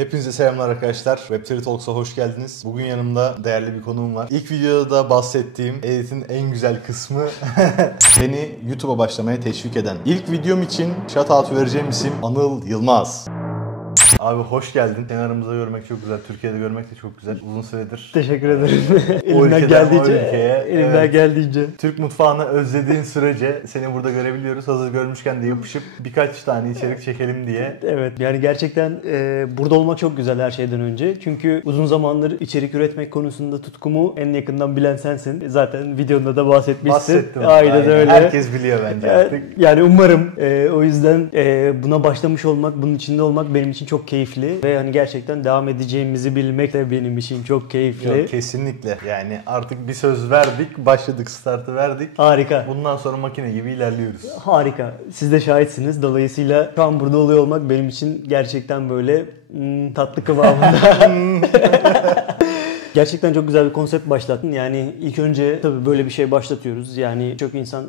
Hepinize selamlar arkadaşlar. Web3 Talks'a hoş geldinines. Bugün yanımda değerli bir konuğum var. İlk videoda bahsettiğim editin en güzel kısmı beni YouTube'a başlamaya teşvik eden. İlk videom için shoutout vereceğim isim Anıl Yılmaz. Abi hoş geldin. Seni aramızda görmek çok güzel. Türkiye'de görmek de çok güzel. Uzun süredir. Teşekkür ederim. Elimden geldiğince. Türk mutfağını özlediğin sürece seni burada görebiliyoruz. Hazır görmüşken de yapışıp birkaç tane içerik çekelim diye. Evet, yani gerçekten burada olmak çok güzel her şeyden önce. Çünkü uzun zamandır içerik üretmek konusunda tutkumu en yakından bilen sensin. Zaten videonda da bahsetmişsin. Bahsettim. Aynen öyle. Herkes biliyor bence artık. Yani umarım o yüzden buna başlamış olmak, bunun içinde olmak benim için çok keyifli. Ve hani gerçekten devam edeceğimizi bilmek de benim için çok keyifli. Yok, kesinlikle. Yani artık bir söz verdik, başladık, startı verdik. Harika. Bundan sonra makine gibi ilerliyoruz. Harika. Siz de şahitsiniz. Dolayısıyla şu an burada oluyor olmak benim için gerçekten böyle tatlı kıvamında. Gerçekten çok güzel bir konsept başlattın. Yani ilk önce tabii böyle bir şey başlatıyoruz. Yani çok insan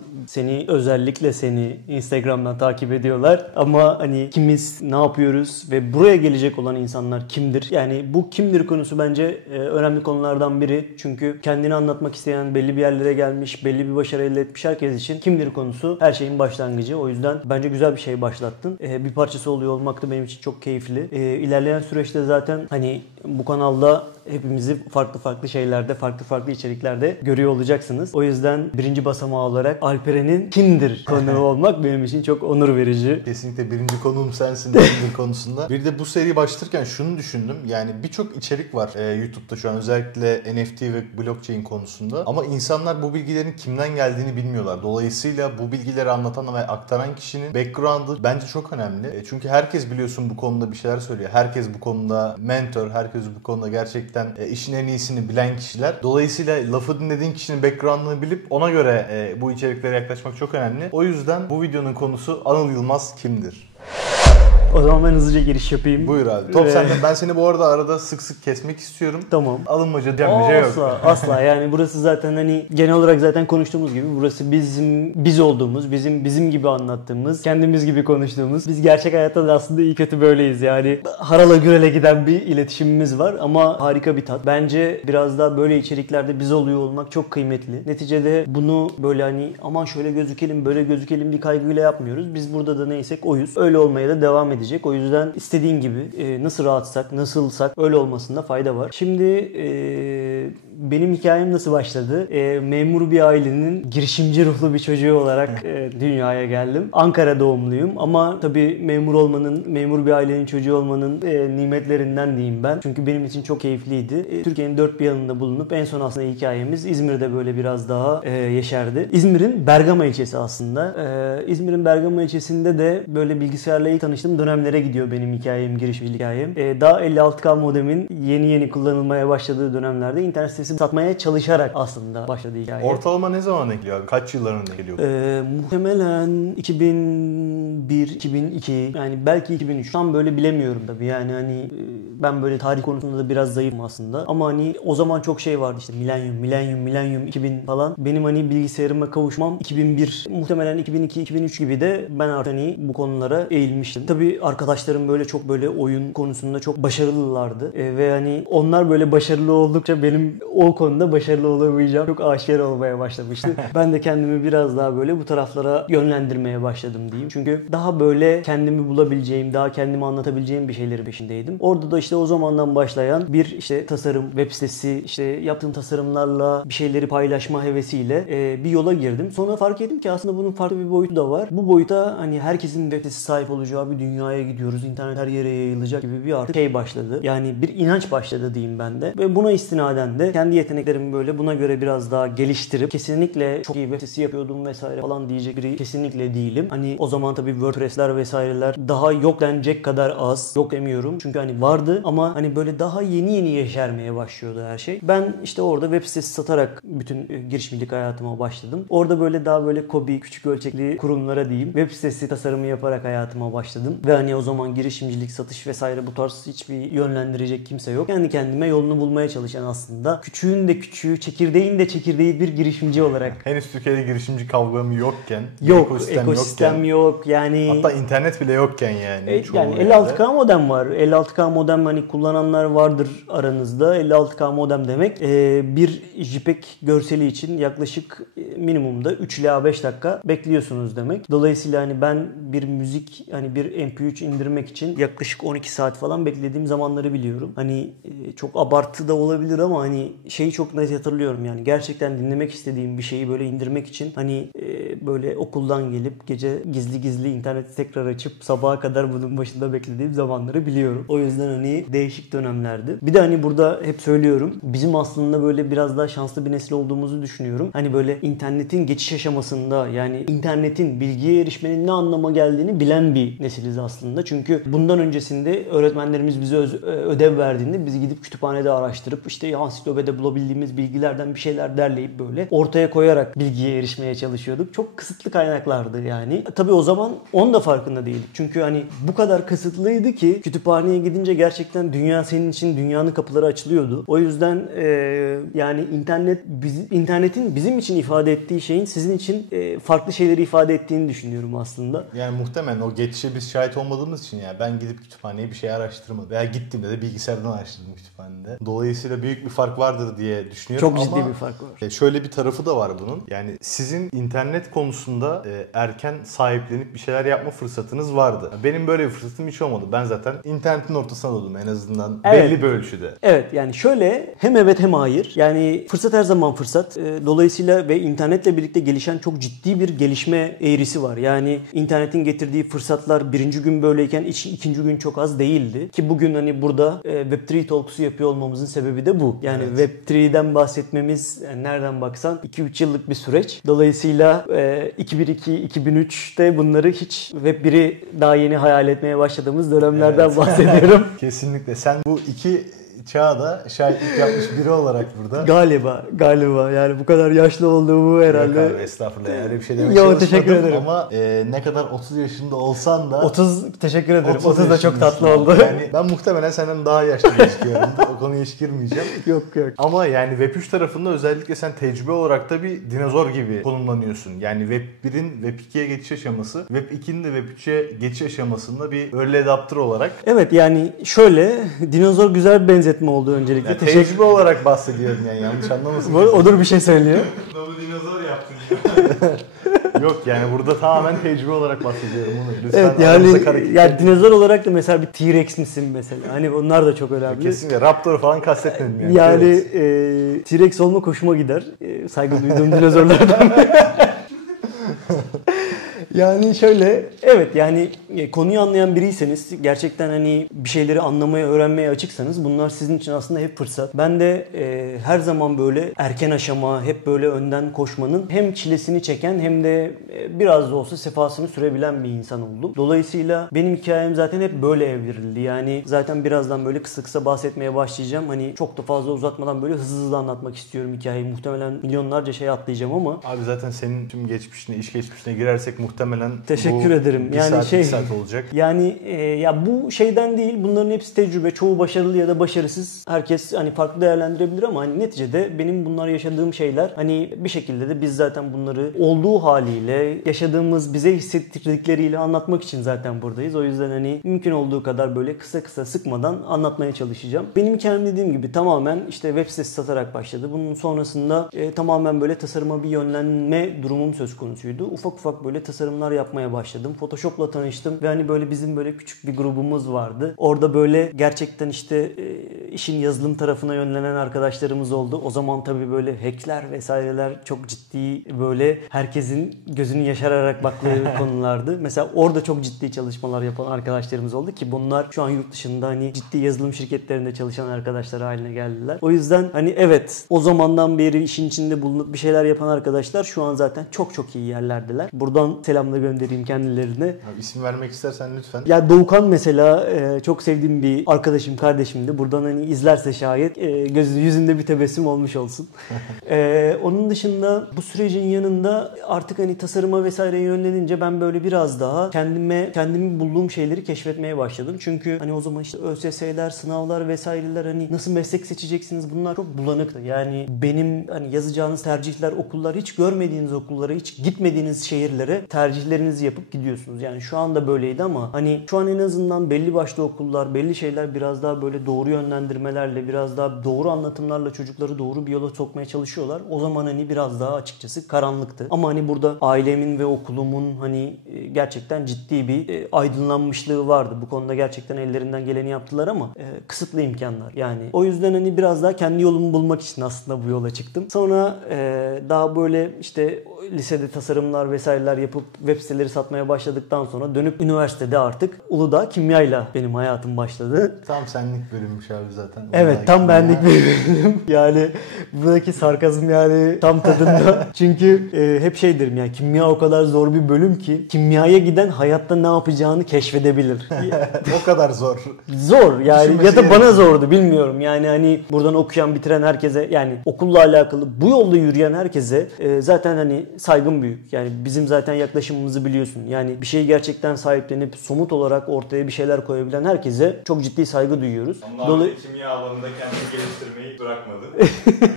özellikle seni Instagram'dan takip ediyorlar. Ama hani kimiz, ne yapıyoruz ve buraya gelecek olan insanlar kimdir? Yani bu kimdir konusu bence önemli konulardan biri. Çünkü kendini anlatmak isteyen, belli bir yerlere gelmiş, belli bir başarı elde etmiş herkes için kimdir konusu her şeyin başlangıcı. O yüzden bence güzel bir şey başlattın. Bir parçası oluyor olmak da benim için çok keyifli. İlerleyen süreçte zaten hani bu kanalda hepimizi farklı şeylerde, farklı içeriklerde görüyor olacaksınız. O yüzden birinci basamağı olarak Alperen'in kimdir konuğu olmak benim için çok onur verici. Kesinlikle birinci konuğum sensin kimdir konusunda. Bir de bu seri başlatırken şunu düşündüm. Yani birçok içerik var YouTube'da şu an özellikle NFT ve blockchain konusunda. Ama insanlar bu bilgilerin kimden geldiğini bilmiyorlar. Dolayısıyla bu bilgileri anlatan ve aktaran kişinin background'ı bence çok önemli. Çünkü herkes biliyorsun bu konuda bir şeyler söylüyor. Herkes bu konuda mentor, herkes bu konuda gerçekten işin en iyisini bilen kişiler. Dolayısıyla lafı dinlediğin kişinin background'ını bilip ona göre bu içeriklere yaklaşmak çok önemli. O yüzden bu videonun konusu Anıl Yılmaz kimdir? O zaman ben hızlıca giriş yapayım. Buyur abi. Top sende. Ben seni bu arada arada sık sık kesmek istiyorum. Tamam. Alınmaca, denmece yok. Asla. Yani burası zaten hani genel olarak zaten konuştuğumuz gibi burası biz olduğumuz, bizim gibi anlattığımız, kendimiz gibi konuştuğumuz. Biz gerçek hayatta da aslında iyi kötü böyleyiz. Yani harala gürele giden bir iletişimimiz var ama harika bir tat. Bence biraz daha böyle içeriklerde biz oluyor olmak çok kıymetli. Neticede bunu böyle hani aman şöyle gözükelim, böyle gözükelim bir kaygıyla yapmıyoruz. Biz burada da neysek oyuz. Öyle olmaya da devam edeceğiz. O yüzden istediğin gibi nasıl rahatsak, nasılsak öyle olmasında fayda var. Şimdi benim hikayem nasıl başladı? Memur bir ailenin girişimci ruhlu bir çocuğu olarak dünyaya geldim. Ankara doğumluyum ama tabii memur bir ailenin çocuğu olmanın nimetlerinden diyeyim ben. Çünkü benim için çok keyifliydi. Türkiye'nin dört bir yanında bulunup en son aslında hikayemiz İzmir'de böyle biraz daha yeşerdi. İzmir'in Bergama ilçesi aslında. İzmir'in Bergama ilçesinde de böyle bilgisayarla ilk tanıştığım dönemlere gidiyor benim hikayem, girişimcilik hikayem. Daha 56K modemin yeni kullanılmaya başladığı dönemlerde internet sitesi satmaya çalışarak aslında başladı hikaye. Ortalama ne zaman ekliyor abi? Kaç yıllarında geliyor? Muhtemelen 2001, 2002 yani belki 2003. Tam böyle bilemiyorum tabii. Yani hani ben böyle tarih konusunda da biraz zayıfım aslında. Ama hani o zaman çok şey vardı işte milenyum 2000 falan. Benim hani bilgisayarıma kavuşmam 2001, muhtemelen 2002, 2003 gibi de ben artık hani bu konulara eğilmiştim. Tabii arkadaşlarım böyle çok böyle oyun konusunda çok başarılılardı. Ve hani onlar böyle başarılı oldukça benim o konuda başarılı olamayacağım çok aşikar olmaya başlamıştı. Ben de kendimi biraz daha böyle bu taraflara yönlendirmeye başladım diyeyim. Çünkü daha böyle kendimi bulabileceğim, daha kendimi anlatabileceğim bir şeyleri peşindeydim. Orada da işte o zamandan başlayan bir işte tasarım, web sitesi, işte yaptığım tasarımlarla bir şeyleri paylaşma hevesiyle bir yola girdim. Sonra fark ettim ki aslında bunun farklı bir boyutu da var. Bu boyuta hani herkesin web sitesi sahip olacağı bir dünyaya gidiyoruz. İnternet her yere yayılacak gibi bir artık şey başladı. Yani bir inanç başladı diyeyim ben de. Ve buna istinaden de kendi yeteneklerimi böyle buna göre biraz daha geliştirip kesinlikle çok iyi web sitesi yapıyordum vesaire falan diyecek biri kesinlikle değilim. Hani o zaman tabii WordPress'ler vesaireler daha yok denecek kadar az. Yok demiyorum. Çünkü hani vardı ama hani böyle daha yeni yeşermeye başlıyordu her şey. Ben işte orada web sitesi satarak bütün girişimcilik hayatıma başladım. Orada böyle daha böyle KOBİ, küçük ölçekli kurumlara diyeyim web sitesi tasarımı yaparak hayatıma başladım. Ve hani o zaman girişimcilik, satış vesaire bu tarz hiçbir yönlendirecek kimse yok. Kendi kendime yolunu bulmaya çalışan aslında küçüğün de küçüğü, çekirdeğin de çekirdeği bir girişimci olarak. Henüz Türkiye'de girişimci kavramı yokken, ekosistem yok. Yani Yani hatta internet bile yokken yani. Yani 56K modem var. 56K modem hani kullananlar vardır aranızda. 56K modem demek bir JPEG görseli için yaklaşık minimumda 3 ila 5 dakika bekliyorsunuz demek. Dolayısıyla hani ben bir müzik hani bir MP3 indirmek için yaklaşık 12 saat falan beklediğim zamanları biliyorum. Hani çok abartı da olabilir ama hani şeyi çok net hatırlıyorum yani. Gerçekten dinlemek istediğim bir şeyi böyle indirmek için hani böyle okuldan gelip gece gizli gizli interneti tekrar açıp sabaha kadar bunun başında beklediğim zamanları biliyorum. O yüzden hani değişik dönemlerdi. Bir de hani burada hep söylüyorum. Bizim aslında böyle biraz daha şanslı bir nesil olduğumuzu düşünüyorum. Hani böyle internetin geçiş aşamasında yani internetin bilgiye erişmenin ne anlama geldiğini bilen bir nesiliz aslında. Çünkü bundan öncesinde öğretmenlerimiz bize ödev verdiğinde biz gidip kütüphanede araştırıp işte ansiklopedide bulabildiğimiz bilgilerden bir şeyler derleyip böyle ortaya koyarak bilgiye erişmeye çalışıyorduk. Çok kısıtlı kaynaklardı yani. Tabii o zaman onun da farkında değildik. Çünkü hani bu kadar kısıtlıydı ki kütüphaneye gidince gerçekten dünya senin için dünyanın kapıları açılıyordu. O yüzden yani internetin bizim için ifade ettiği şeyin sizin için farklı şeyleri ifade ettiğini düşünüyorum aslında. Yani muhtemelen o geçişe biz şahit olmadığımız için ya ben gidip kütüphaneye bir şey araştırmadım. Veya gittiğimde de bilgisayardan araştırdım kütüphanede. Dolayısıyla büyük bir fark vardır diye düşünüyorum. Çok ciddi bir fark var. Şöyle bir tarafı da var bunun. Yani sizin internet konusunda erken sahiplenip bir şeyler yapma fırsatınız vardı. Benim böyle bir fırsatım hiç olmadı. Ben zaten internetin ortasına doğdum en azından belli bir ölçüde. Evet yani şöyle hem evet hem hayır. Yani fırsat her zaman fırsat. Dolayısıyla ve internetle birlikte gelişen çok ciddi bir gelişme eğrisi var. Yani internetin getirdiği fırsatlar birinci gün böyleyken ikinci gün çok az değildi. Ki bugün hani burada Web3 Talks'u yapıyor olmamızın sebebi de bu. Yani Web3'den bahsetmemiz yani nereden baksan 2-3 yıllık bir süreç. Dolayısıyla 2002-2003'te bunları hiç Web1'i daha yeni hayal etmeye başladığımız dönemlerden bahsediyorum. Kesinlikle. Sen bu iki çağda şahitlik yapmış biri olarak burada. Galiba yani bu kadar yaşlı olduğumu herhalde. Yok abi estağfurullah öyle bir şey demek çalışmadım. Teşekkür ederim. Ama ne kadar 30 yaşında olsan da. 30 teşekkür ederim. 30 da çok tatlı oldu. Yani ben muhtemelen senden daha yaşlı gözüküyorum. O konuya hiç girmeyeceğim. Yok. Ama yani Web3 tarafında özellikle sen tecrübe olarak da bir dinozor gibi konumlanıyorsun. Yani Web1'in Web2'ye geçiş aşaması, Web2'nin de Web3'e geçiş aşamasında bir early adapter olarak. Evet yani şöyle dinozor güzel bir benzetme oldu öncelikle. Yani tecrübe olarak bahsediyorum yani yanlış anlamasın. Onur bir şey söylüyor. Bunu dinozor yaptın ya. Yok yani burada tamamen tecrübe olarak bahsediyorum bunu. Lütfen evet yani dinozor olarak da mesela bir T-Rex misin mesela? Hani onlar da çok önemli. Kesinlikle Raptor falan kastetmedim yani. Yani T-Rex olmak hoşuma gider. Saygı duyduğum dinozorlardan. Yani şöyle evet yani konuyu anlayan biriyseniz gerçekten hani bir şeyleri anlamaya öğrenmeye açıksanız bunlar sizin için aslında hep fırsat. Ben de her zaman böyle erken aşama hep böyle önden koşmanın hem çilesini çeken hem de biraz da olsa sefasını sürebilen bir insan oldum. Dolayısıyla benim hikayem zaten hep böyle evrildi. Yani zaten birazdan böyle kısa kısa bahsetmeye başlayacağım. Hani çok da fazla uzatmadan böyle hızlı anlatmak istiyorum hikayeyi. Muhtemelen milyonlarca şey atlayacağım ama. Abi zaten senin tüm geçmişine, iş geçmişine girersek muhtemelen teşekkür ederim. Yani saat olacak. Yani ya bu şeyden değil. Bunların hepsi tecrübe. Çoğu başarılı ya da başarısız. Herkes hani farklı değerlendirebilir ama hani neticede benim bunlar yaşadığım şeyler hani bir şekilde de biz zaten bunları olduğu haliyle yaşadığımız bize hissettirdikleriyle anlatmak için zaten buradayız. O yüzden hani mümkün olduğu kadar böyle kısa sıkmadan anlatmaya çalışacağım. Benim hikayem dediğim gibi tamamen işte web sitesi satarak başladı. Bunun sonrasında tamamen böyle tasarıma bir yönlenme durumum söz konusuydu. Ufak böyle tasarımlar yapmaya başladım. Photoshop'la tanıştım ve hani böyle bizim böyle küçük bir grubumuz vardı. Orada böyle gerçekten işte işin yazılım tarafına yönlenen arkadaşlarımız oldu. O zaman tabii böyle hackler vesaireler çok ciddi böyle herkesin gözünü yaşararak baktığı konulardı. Mesela orada çok ciddi çalışmalar yapan arkadaşlarımız oldu ki bunlar şu an yurt dışında hani ciddi yazılım şirketlerinde çalışan arkadaşlar haline geldiler. O yüzden hani evet o zamandan beri işin içinde bulunup bir şeyler yapan arkadaşlar şu an zaten çok iyi yerlerdeler. Buradan selamla göndereyim kendilerine. Abi, isim vermek istersen lütfen. Ya Doğukan mesela çok sevdiğim bir arkadaşım, kardeşimdi. Buradan hani izlerse şayet yüzünde bir tebessüm olmuş olsun. Onun dışında bu sürecin yanında artık hani tasarıma vesaire yönlenince ben böyle biraz daha kendimi bulduğum şeyleri keşfetmeye başladım. Çünkü hani o zaman işte ÖSS'ler, sınavlar vesaireler, hani nasıl meslek seçeceksiniz, bunlar çok bulanıktı. Yani benim hani yazacağınız tercihler, okullar, hiç görmediğiniz okullara, hiç gitmediğiniz şehirlere tercihlerinizi yapıp gidiyorsunuz. Yani şu anda böyleydi ama hani şu an en azından belli başlı okullar, belli şeyler biraz daha böyle doğru yönlendirmelerle, biraz daha doğru anlatımlarla çocukları doğru bir yola sokmaya çalışıyorlar. O zaman hani biraz daha açıkçası karanlıktı. Ama hani burada ailemin ve okulumun hani gerçekten ciddi bir aydınlanmışlığı vardı. Bu konuda gerçekten ellerinden geleni yaptılar ama kısıtlı imkanlar. Yani o yüzden hani biraz daha kendi yolumu bulmak için aslında bu yola çıktım. Sonra daha böyle işte lisede tasarımlar vesaireler yapıp web siteleri satmaya başladıktan sonra dönüp üniversitede artık Uludağ Kimya'yla benim hayatım başladı. Tam senlik bölünmüş abi zaten. Evet, tam benlik bir bölüm. Yani buradaki sarkazm yani tam tadında. Çünkü hep şey derim yani, kimya o kadar zor bir bölüm ki kimyaya giden hayatta ne yapacağını keşfedebilir. O kadar zor. Zor yani, Düşünmesi ya da bana gerekiyor. zordu, bilmiyorum. Yani hani buradan okuyan, bitiren herkese, yani okulla alakalı bu yolda yürüyen herkese zaten hani saygım büyük. Yani bizim zaten yaklaşımımızı biliyorsun. Yani bir şeyi gerçekten sahiplenip somut olarak ortaya bir şeyler koyabilen herkese çok ciddi saygı duyuyoruz. Onlar kimya alanında kendini geliştirmeyi bırakmadı.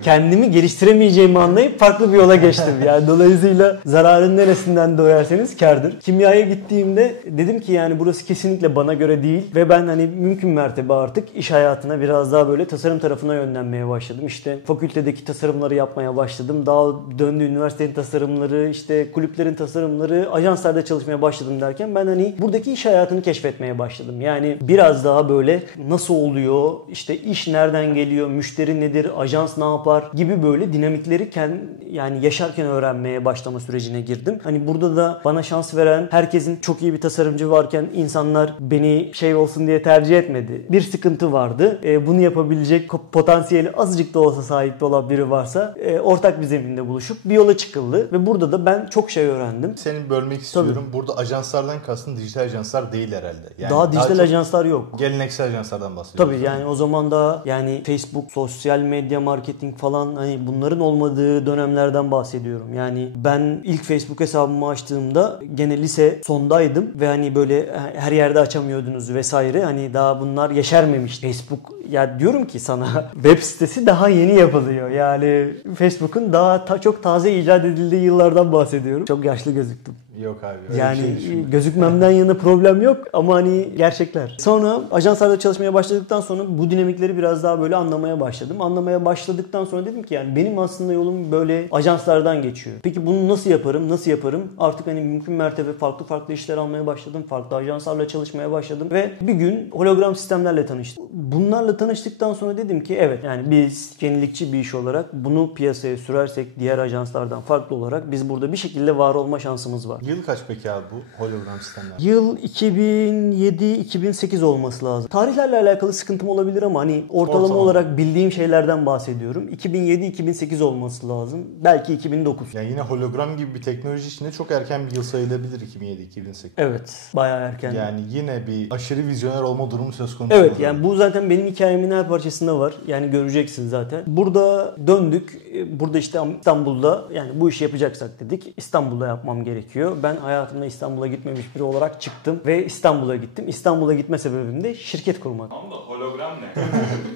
Kendimi geliştiremeyeceğimi anlayıp farklı bir yola geçtim. Yani dolayısıyla zararın neresinden dönerseniz kârdır. Kimyaya gittiğimde dedim ki yani burası kesinlikle bana göre değil ve ben hani mümkün mertebe artık iş hayatına biraz daha böyle tasarım tarafına yönlenmeye başladım. İşte fakültedeki tasarımları yapmaya başladım. Daha döndü üniversitenin tasarımları, işte kulüplerin tasarımları, ajanslarda çalışmaya başladım derken ben hani buradaki iş hayatını keşfetmeye başladım. Yani biraz daha böyle nasıl oluyor, işte iş nereden geliyor, müşteri nedir, ajans ne yapar gibi böyle dinamikleri yani yaşarken öğrenmeye başlama sürecine girdim. Hani burada da bana şans veren herkesin, çok iyi bir tasarımcı varken insanlar beni şey olsun diye tercih etmedi. Bir sıkıntı vardı. Bunu yapabilecek potansiyeli azıcık da olsa sahip olan biri varsa ortak bir zeminde buluşup bir yola çıkıldı ve burada da ben çok şey öğrendim. Seni bölmek istiyorum. Burada ajanslardan kastın dijital ajanslar değil herhalde. Yani daha dijital çok ajanslar yok. geleneksel ajanslardan bahsediyoruz. Tabii yani o zaman da yani Facebook, sosyal medya marketing falan, hani bunların olmadığı dönemlerden bahsediyorum. Yani ben ilk Facebook hesabımı açtığımda gene lise sondaydım ve hani böyle her yerde açamıyordunuz vesaire. Hani daha bunlar yeşermemiş. Facebook, ya diyorum ki sana, web sitesi daha yeni yapılıyor. Yani Facebook'un daha çok taze icat edildiği yıllardan bahsediyorum. Çok yaşlı gözüktüm. Yok abi. Öyle Yani bir şey düşünme. gözükmemden yana problem yok ama hani gerçekler. Sonra ajanslarda çalışmaya başladıktan sonra bu dinamikleri biraz daha böyle anlamaya başladım. Anlamaya başladıktan sonra dedim ki yani benim aslında yolum böyle ajanslardan geçiyor. Peki bunu nasıl yaparım? Nasıl yaparım? Artık hani mümkün mertebe farklı işler almaya başladım. Farklı ajanslarla çalışmaya başladım ve bir gün hologram sistemlerle tanıştım. Bunlarla tanıştıktan sonra dedim ki evet, yani biz yenilikçi bir iş olarak bunu piyasaya sürersek diğer ajanslardan farklı olarak biz burada bir şekilde var olma şansımız var. Yıl kaç peki abi bu hologram sistemler? Yıl 2007-2008 olması lazım. Tarihlerle alakalı sıkıntım olabilir ama hani ortalama olarak bildiğim şeylerden bahsediyorum. 2007-2008 olması lazım. Belki 2009. Yani yine hologram gibi bir teknoloji içinde çok erken bir yıl sayılabilir 2007-2008. Evet. Bayağı erken. Yani yine bir aşırı vizyoner olma durumu söz konusu. Evet, yani bu zaten benim hikayemin her parçasında var. Yani göreceksin zaten. Burada döndük. Burada işte İstanbul'da, yani bu işi yapacaksak dedik, İstanbul'da yapmam gerekiyor. Ben hayatımda İstanbul'a gitmemiş biri olarak çıktım ve İstanbul'a gittim. İstanbul'a gitme sebebim de şirket kurmak. Ama hologram ne?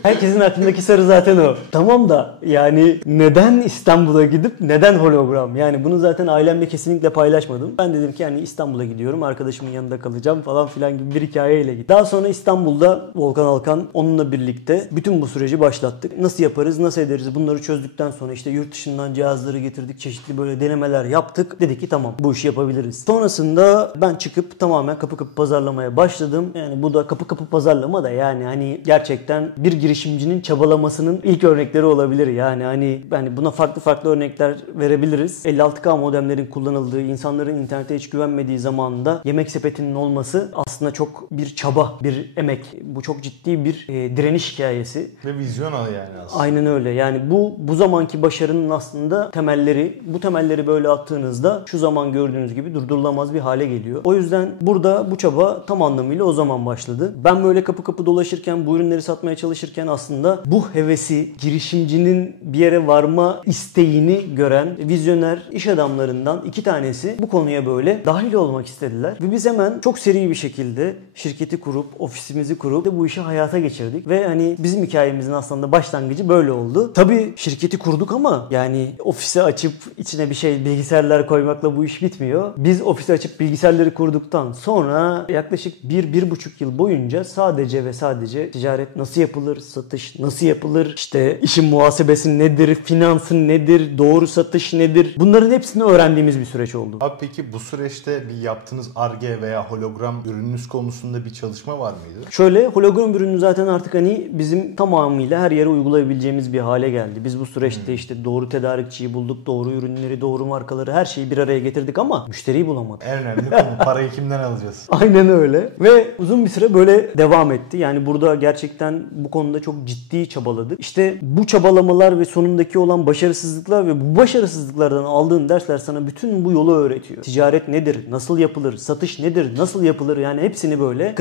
Herkesin aklındaki soru zaten o. Tamam da yani neden İstanbul'a gidip neden hologram? Yani bunu zaten ailemle kesinlikle paylaşmadım. Ben dedim ki yani İstanbul'a gidiyorum, arkadaşımın yanında kalacağım falan filan gibi bir hikayeyle gittim. Daha sonra İstanbul'da Volkan Alkan, onunla birlikte bütün bu süreci başlattık. Nasıl yaparız, nasıl ederiz, bunları çözdükten sonra işte yurt dışından cihazları getirdik, çeşitli böyle denemeler yaptık. Dedik ki tamam, bu işi yapabiliriz. Sonrasında ben çıkıp tamamen kapı kapı pazarlamaya başladım. Yani bu da kapı kapı pazarlama da yani hani gerçekten bir girişimcinin çabalamasının ilk örnekleri olabilir. Yani hani buna farklı örnekler verebiliriz. 56K modemlerin kullanıldığı, insanların internete hiç güvenmediği zamanında Yemek Sepeti'nin olması aslında çok bir çaba, bir emek. Bu çok ciddi bir direniş hikayesi. Ve vizyon yani aslında. Aynen öyle. Yani bu zamanki başarının aslında temelleri, bu temelleri böyle attığınızda şu zaman gördüğünüz gibi gibi durdurulamaz bir hale geliyor. O yüzden burada bu çaba tam anlamıyla o zaman başladı. Ben böyle kapı kapı dolaşırken, bu ürünleri satmaya çalışırken aslında bu hevesi, girişimcinin bir yere varma isteğini gören vizyoner iş adamlarından 2 tanesi bu konuya böyle dahil olmak istediler. Ve biz hemen çok seri bir şekilde şirketi kurup, ofisimizi kurup bu işi hayata geçirdik. Ve hani bizim hikayemizin aslında başlangıcı böyle oldu. Tabii şirketi kurduk ama yani ofisi açıp içine bir şey, bilgisayarlar koymakla bu iş bitmiyor. Biz ofisi açıp bilgisayarları kurduktan sonra yaklaşık 1-1,5 yıl boyunca sadece ve sadece ticaret nasıl yapılır, satış nasıl yapılır, işte işin muhasebesi nedir, finansın nedir, doğru satış nedir, bunların hepsini öğrendiğimiz bir süreç oldu. Abi peki bu süreçte bir yaptığınız Ar-Ge veya hologram ürününüz konusunda bir çalışma var mıydı? Şöyle, hologram ürünü zaten artık hani bizim tamamıyla her yere uygulayabileceğimiz bir hale geldi. Biz bu süreçte işte doğru tedarikçiyi bulduk, doğru ürünleri, doğru markaları, her şeyi bir araya getirdik ama müşteriyi bulamadık. En önemli konu, parayı kimden alacağız? Aynen öyle. Ve uzun bir süre böyle devam etti. Yani burada gerçekten bu konuda çok ciddi çabaladık. İşte bu çabalamalar ve sonundaki olan başarısızlıklar ve bu başarısızlıklardan aldığın dersler sana bütün bu yolu öğretiyor. Ticaret nedir? Nasıl yapılır? Satış nedir? Nasıl yapılır? Yani hepsini böyle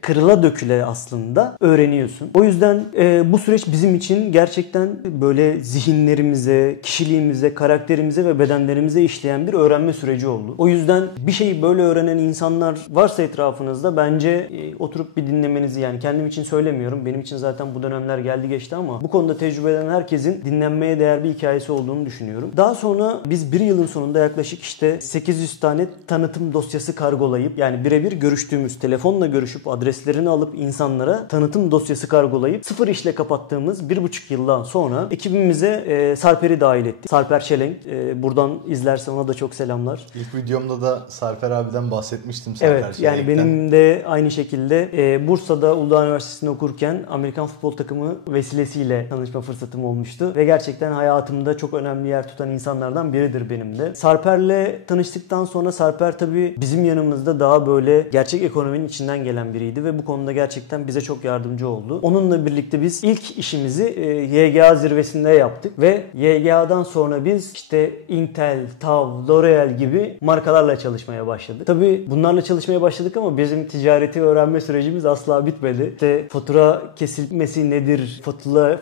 kırıla döküle aslında öğreniyorsun. O yüzden bu süreç bizim için gerçekten böyle zihinlerimize, kişiliğimize, karakterimize ve bedenlerimize işleyen bir öğrenme süreci oldu. O yüzden bir şeyi böyle öğrenen insanlar varsa etrafınızda bence oturup bir dinlemenizi, yani kendim için söylemiyorum. Benim için zaten bu dönemler geldi geçti ama bu konuda tecrübe eden herkesin dinlenmeye değer bir hikayesi olduğunu düşünüyorum. Daha sonra biz bir yılın sonunda yaklaşık işte 800 tane tanıtım dosyası kargolayıp, yani birebir görüştüğümüz, telefonla görüşüp adreslerini alıp insanlara tanıtım dosyası kargolayıp sıfır işle kapattığımız 1,5 yıldan sonra ekibimize Sarper'i dahil ettik. Sarper Çelenk. Buradan izlerse ona da çok selamlar. İlk videomda da Sarper abiden bahsetmiştim. Sarper Evet, yani benim de aynı şekilde Bursa'da Uludağ Üniversitesi'nde okurken Amerikan futbol takımı vesilesiyle tanışma fırsatım olmuştu. Ve gerçekten hayatımda çok önemli yer tutan insanlardan biridir benim de. Sarper'le tanıştıktan sonra Sarper tabii bizim yanımızda daha böyle gerçek ekonominin içinden gelen biriydi ve bu konuda gerçekten bize çok yardımcı oldu. Onunla birlikte biz ilk işimizi YGA zirvesinde yaptık ve YGA'dan sonra biz işte Intel, TAV, L'Oreal gibi markalarla çalışmaya başladık. Tabii bunlarla çalışmaya başladık ama bizim ticareti öğrenme sürecimiz asla bitmedi. İşte fatura kesilmesi nedir?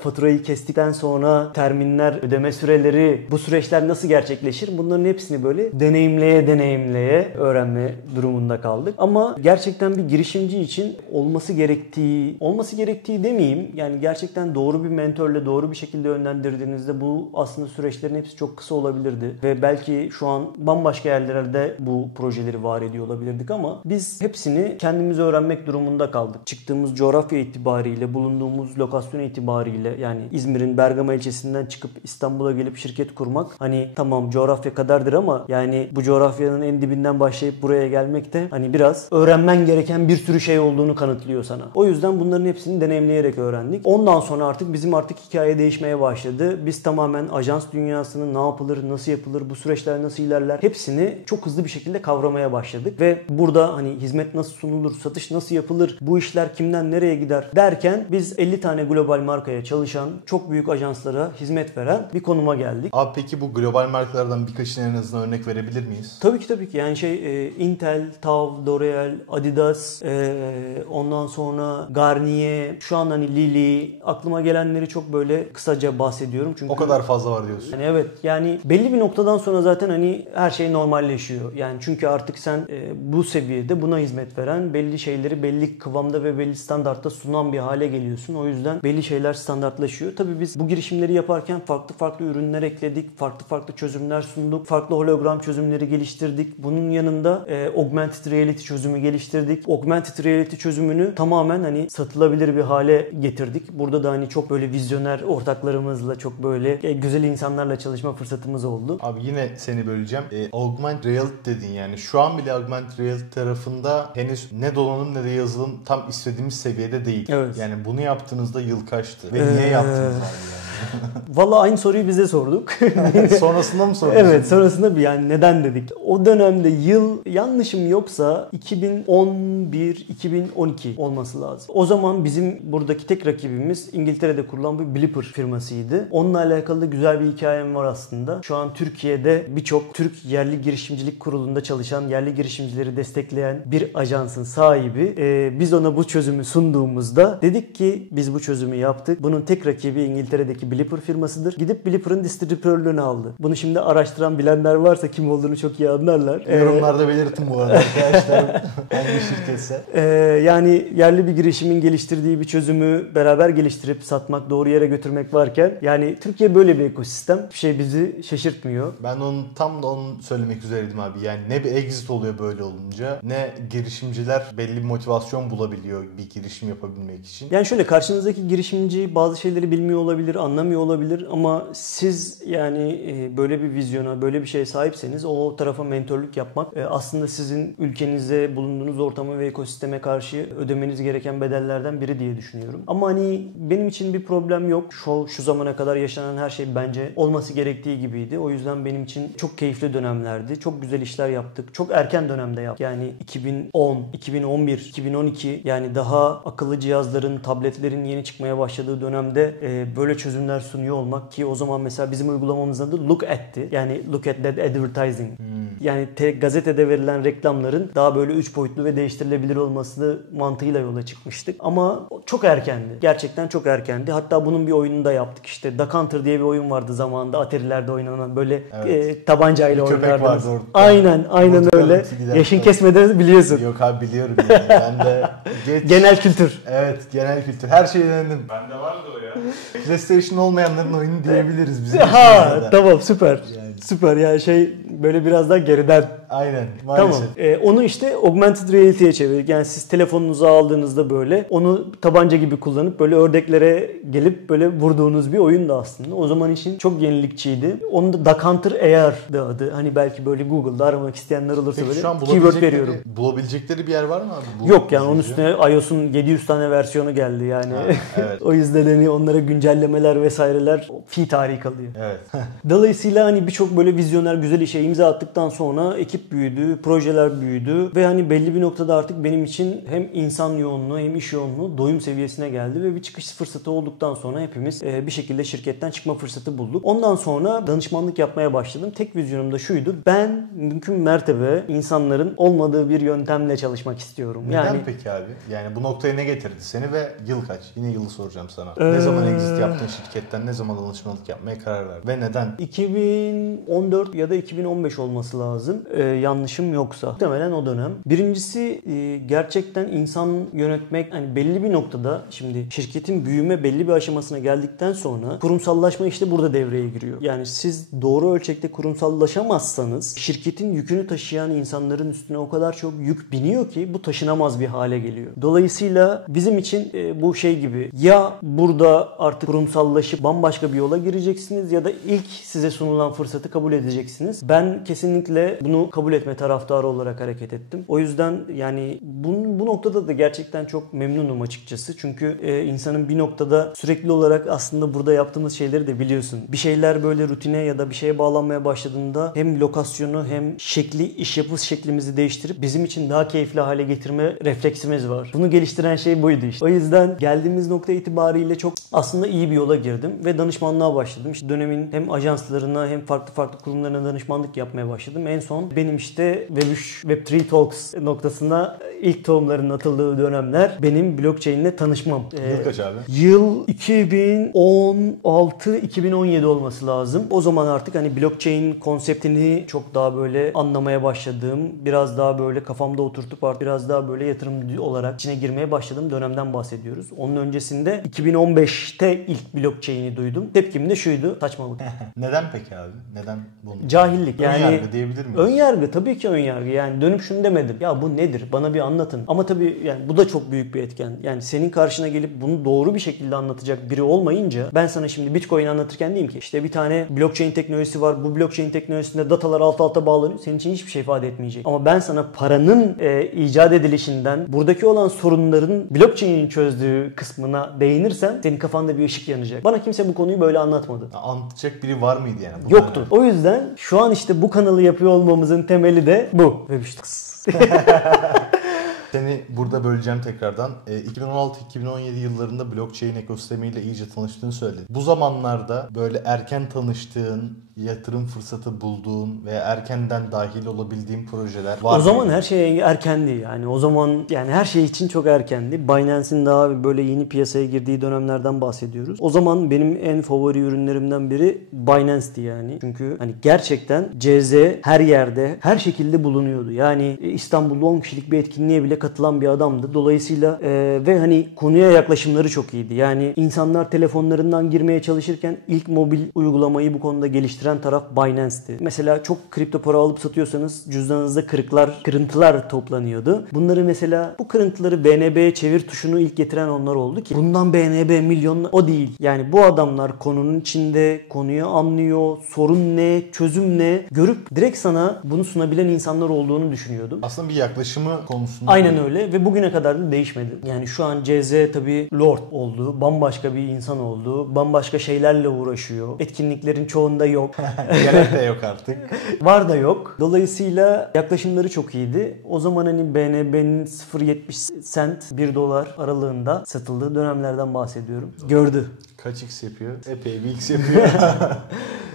Faturayı kestikten sonra terminler, ödeme süreleri, bu süreçler nasıl gerçekleşir? Bunların hepsini böyle deneyimleye öğrenme durumunda kaldık. Ama gerçekten bir girişimci için olması gerektiği demeyeyim. Yani gerçekten doğru bir mentörle doğru bir şekilde yönlendirdiğinizde bu aslında süreçlerin hepsi çok kısa olabilirdi. Ve belki şu an bambaşka yerlerde bu projeleri var ediyor olabilirdik ama biz hepsini kendimiz öğrenmek durumunda kaldık. Çıktığımız coğrafya itibariyle, bulunduğumuz lokasyon itibariyle, yani İzmir'in Bergama ilçesinden çıkıp İstanbul'a gelip şirket kurmak, hani tamam coğrafya kadardır ama yani bu coğrafyanın en dibinden başlayıp buraya gelmek de hani biraz öğrenmen gereken bir sürü şey olduğunu kanıtlıyor sana. O yüzden bunların hepsini deneyimleyerek öğrendik. Ondan sonra bizim hikaye değişmeye başladı. Biz tamamen ajans dünyasının ne yapılır, nasıl yapılır, bu süreçler nasıl ilerler, hepsini çok hızlı bir şekilde kavramaya başladık ve burada hani hizmet nasıl sunulur, satış nasıl yapılır, bu işler kimden nereye gider derken biz 50 tane global markaya çalışan, çok büyük ajanslara hizmet veren bir konuma geldik. Abi peki bu global markalardan birkaçını en azından örnek verebilir miyiz? Tabii ki. Yani Intel, TAV, L'Oreal, Adidas, ondan sonra Garnier, şu an hani Lilly, aklıma gelenleri çok böyle kısaca bahsediyorum. Çünkü O kadar fazla var diyorsun. Yani evet, yani belli bir noktadan sonra zaten hani her şey normalleşiyor. Yani çünkü artık sen bu seviyede buna hizmet veren, belli şeyleri belli kıvamda ve belli standartta sunan bir hale geliyorsun. O yüzden belli şeyler standartlaşıyor. Tabii biz bu girişimleri yaparken farklı ürünler ekledik, farklı çözümler sunduk, farklı hologram çözümleri geliştirdik. Bunun yanında augmented reality çözümü geliştirdik. Augmented reality çözümünü tamamen hani satılabilir bir hale getirdik. Burada da hani çok böyle vizyoner ortaklarımızla, çok böyle güzel insanlarla çalışma fırsatımız oldu. Abi yine seni böleceğim. Augmented reality dedin, yani şu an bile augmented reality tarafında henüz ne donanım ne de yazılım tam istediğimiz seviyede değil. Evet. Yani bunu yaptığınızda yıl kaçtı ve niye yaptınız abi yani? Valla aynı soruyu biz de sorduk. Sonrasında mı sordun? Evet, sonrasında bir yani neden dedik. O dönemde yıl yanlışım yoksa 2011-2012 olması lazım. O zaman bizim buradaki tek rakibimiz İngiltere'de kurulan bir Blipper firmasıydı. Onunla alakalı da güzel bir hikayem var aslında. Şu an Türkiye'de birçok Türk yerli girişimcilik kurulunda çalışan, yerli girişimcileri destekleyen bir ajansın sahibi. Biz ona bu çözümü sunduğumuzda dedik ki biz bu çözümü yaptık. Bunun tek rakibi İngiltere'deki Blipper firmasıdır. Gidip Blipper'ın distribütörlüğünü aldı. Bunu şimdi araştıran bilenler varsa kim olduğunu çok iyi anlarlar. Yorumlarda belirtin bu arada arkadaşlar. Hangi şirketse. Yani yerli bir girişimin geliştirdiği bir çözümü beraber geliştirip satmak, doğru yere götürmek varken yani Türkiye böyle bir ekosistem. Bir şey bizi şaşırtmıyor. Ben tam da onu söylemek üzereydim abi. Yani ne bir exit oluyor böyle olunca, ne girişimciler belli bir motivasyon bulabiliyor bir girişim yapabilmek için. Yani şöyle, karşınızdaki girişimci bazı şeyleri bilmiyor olabilir, anlamıyor olabilir ama siz yani böyle bir vizyona, böyle bir şeye sahipseniz o tarafa mentörlük yapmak aslında sizin ülkenize, bulunduğunuz ortama ve ekosisteme karşı ödemeniz gereken bedellerden biri diye düşünüyorum. Ama hani benim için bir problem yok. Şu zamana kadar yaşanan her şey bence olması gerektiği gibiydi. O yüzden benim için çok keyifli dönemlerdi. Çok güzel işler yaptık. Çok erken dönemde yaptık. Yani 2010, 2011, 2012 yani daha akıllı cihazların, tabletlerin yeni çıkmaya başladığı dönemde böyle çözümler sunuyor olmak ki o zaman mesela bizim uygulamamızın adı Look At'ti. Yani Look at that advertising. Yani gazetede verilen reklamların daha böyle 3 boyutlu ve değiştirilebilir olması mantığıyla yola çıkmıştık. Ama çok erkendi. Gerçekten çok erkendi. Hatta bunun bir oyununu da yaptık. İşte The Counter diye bir oyun vardı zamanında. Atari'lerde oynanan böyle tabancayla oynardınız. Aynen öyle. Yaşın kesmeden biliyorsun. Yok abi biliyorum yani. Ben de genel kültür. Evet, genel kültür. Her şeyi denedim. Bende vardı o ya. PlayStation olmayanların oyunu diyebiliriz bizim. Tamam, süper. Yani. Süper yani böyle biraz daha geriden. Aynen, maalesef. Tamam. Onu işte augmented reality'ye çevirdik. Yani siz telefonunuzu aldığınızda böyle onu tabanca gibi kullanıp böyle ördeklere gelip böyle vurduğunuz bir oyundu aslında. O zaman için çok yenilikçiydi. Onun da The Counter AR'dı adı. Hani belki böyle Google'da aramak isteyenler olursa böyle keyword veriyorum. Bulabilecekleri bir yer var mı abi? Yok yani onun üstüne iOS'un 700 tane versiyonu geldi yani. Evet. O yüzden hani onlara güncellemeler vesaireler fi tarihi kalıyor. Evet. Dolayısıyla hani birçok böyle vizyoner güzel işe imza attıktan sonra ekip büyüdü, projeler büyüdü ve hani belli bir noktada artık benim için hem insan yoğunluğu hem iş yoğunluğu doyum seviyesine geldi ve bir çıkış fırsatı olduktan sonra hepimiz bir şekilde şirketten çıkma fırsatı bulduk. Ondan sonra danışmanlık yapmaya başladım. Tek vizyonum da şuydu. Ben mümkün mertebe insanların olmadığı bir yöntemle çalışmak istiyorum. Neden peki abi? Yani bu noktaya ne getirdi seni ve yıl kaç? Yine yılı soracağım sana. Ne zaman exit yaptın şirketten? Ne zaman danışmanlık yapmaya karar verdin? Ve neden? 2014 ya da 2015 olması lazım. Yanlışım yoksa. Muhtemelen o dönem. Birincisi gerçekten insan yönetmek hani belli bir noktada şimdi şirketin büyüme belli bir aşamasına geldikten sonra kurumsallaşma işte burada devreye giriyor. Yani siz doğru ölçekte kurumsallaşamazsanız şirketin yükünü taşıyan insanların üstüne o kadar çok yük biniyor ki bu taşınamaz bir hale geliyor. Dolayısıyla bizim için bu şey gibi ya burada artık kurumsallaşıp bambaşka bir yola gireceksiniz ya da ilk size sunulan fırsatı kabul edeceksiniz. Ben kesinlikle bunu kabul etme taraftarı olarak hareket ettim. O yüzden yani bu noktada da gerçekten çok memnunum açıkçası. Çünkü insanın bir noktada sürekli olarak aslında burada yaptığımız şeyleri de biliyorsun. Bir şeyler böyle rutine ya da bir şeye bağlanmaya başladığında hem lokasyonu hem iş yapış şeklimizi değiştirip bizim için daha keyifli hale getirme refleksimiz var. Bunu geliştiren şey buydu işte. O yüzden geldiğimiz nokta itibariyle çok aslında iyi bir yola girdim ve danışmanlığa başladım. İşte dönemin hem ajanslarına hem farklı kurumlarına danışmanlık yapmaya başladım. En son benim işte Web3, Web3 Talks noktasına ilk tohumların atıldığı dönemler benim blockchain ile tanışmam. Yıl kaç abi? Yıl 2016-2017 olması lazım. O zaman artık hani blockchain konseptini çok daha böyle anlamaya başladığım, biraz daha böyle kafamda oturtup artık biraz daha böyle yatırım olarak içine girmeye başladığım dönemden bahsediyoruz. Onun öncesinde 2015'te ilk blockchain'i duydum. Tepkim de şuydu: saçmalık. Neden peki abi? Neden bunu? Cahillik. Yani Önyargı diyebilir miyiz? Önyargı yargı, tabii ki ön yargı. Yani dönüp şunu demedim. Ya bu nedir? Bana bir anlatın. Ama tabii yani bu da çok büyük bir etken. Yani senin karşına gelip bunu doğru bir şekilde anlatacak biri olmayınca ben sana şimdi Bitcoin anlatırken diyeyim ki işte bir tane blockchain teknolojisi var. Bu blockchain teknolojisinde datalar alt alta bağlanıyor. Senin için hiçbir şey ifade etmeyecek. Ama ben sana paranın icat edilişinden, buradaki olan sorunların blockchain'in çözdüğü kısmına değinirsem senin kafanda bir ışık yanacak. Bana kimse bu konuyu böyle anlatmadı. Anlatacak biri var mıydı yani? Yoktu. O yüzden şu an işte bu kanalı yapıyor olmamızın temeli de bu. Ve Seni burada böleceğim tekrardan. 2016-2017 yıllarında blockchain ekosistemiyle iyice tanıştığını söyledin. Bu zamanlarda böyle erken tanıştığın, yatırım fırsatı bulduğun veya erkenden dahil olabildiğin projeler var mı? O zaman her şey erkendi yani. O zaman yani her şey için çok erkendi. Binance'in daha böyle yeni piyasaya girdiği dönemlerden bahsediyoruz. O zaman benim en favori ürünlerimden biri Binance'ti yani. Çünkü hani gerçekten CZ her yerde, her şekilde bulunuyordu. Yani İstanbul'da 10 kişilik bir etkinliğe bile katılan bir adamdı. Dolayısıyla ve hani konuya yaklaşımları çok iyiydi. Yani insanlar telefonlarından girmeye çalışırken ilk mobil uygulamayı bu konuda geliştiren taraf Binance'ti. Mesela çok kripto para alıp satıyorsanız cüzdanınızda kırıntılar toplanıyordu. Bunları mesela bu kırıntıları BNB'ye çevir tuşunu ilk getiren onlar oldu ki bundan BNB milyon o değil. Yani bu adamlar konunun içinde, konuyu anlıyor, sorun ne, çözüm ne görüp direkt sana bunu sunabilen insanlar olduğunu düşünüyordum. Aslında bir yaklaşımı konusunda. Aynen öyle ve bugüne kadar da değişmedi. Yani şu an CZ tabii Lord oldu, bambaşka bir insan oldu, bambaşka şeylerle uğraşıyor. Etkinliklerin çoğunda yok. Gerek de yok artık. Var da yok. Dolayısıyla yaklaşımları çok iyiydi. O zaman hani BNB'nin 0.70 cent 1 dolar aralığında satıldığı dönemlerden bahsediyorum. Gördü. Kaç x yapıyor? Epey bir x yapıyor.